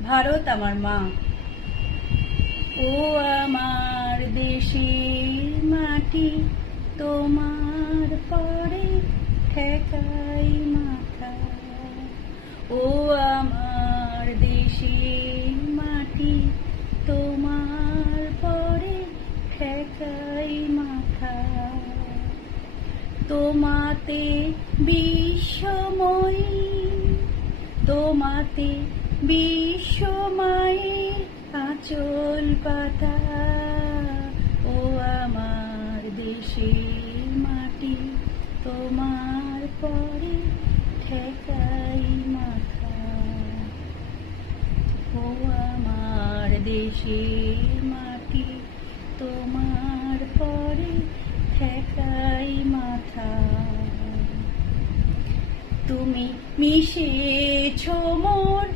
ভারত আমার মা। ও আমার দেশের মাটি, তোমার পরে ঠেকাই মাথা। ও আমার দেশের মাটি, তোমার পরে ঠেকাই মাথা। তোমাতে বিশ্বময়ী, তোমাতে বিশ্বময়ের আঁচল পাতা। ও আমার দেশের মাটি, তোমার পরে ঠেকাই মাথা। ও আমার দেশের মাটি, তোমার পরে ঠেকাই মাথা। তুমি মিশেছ মোর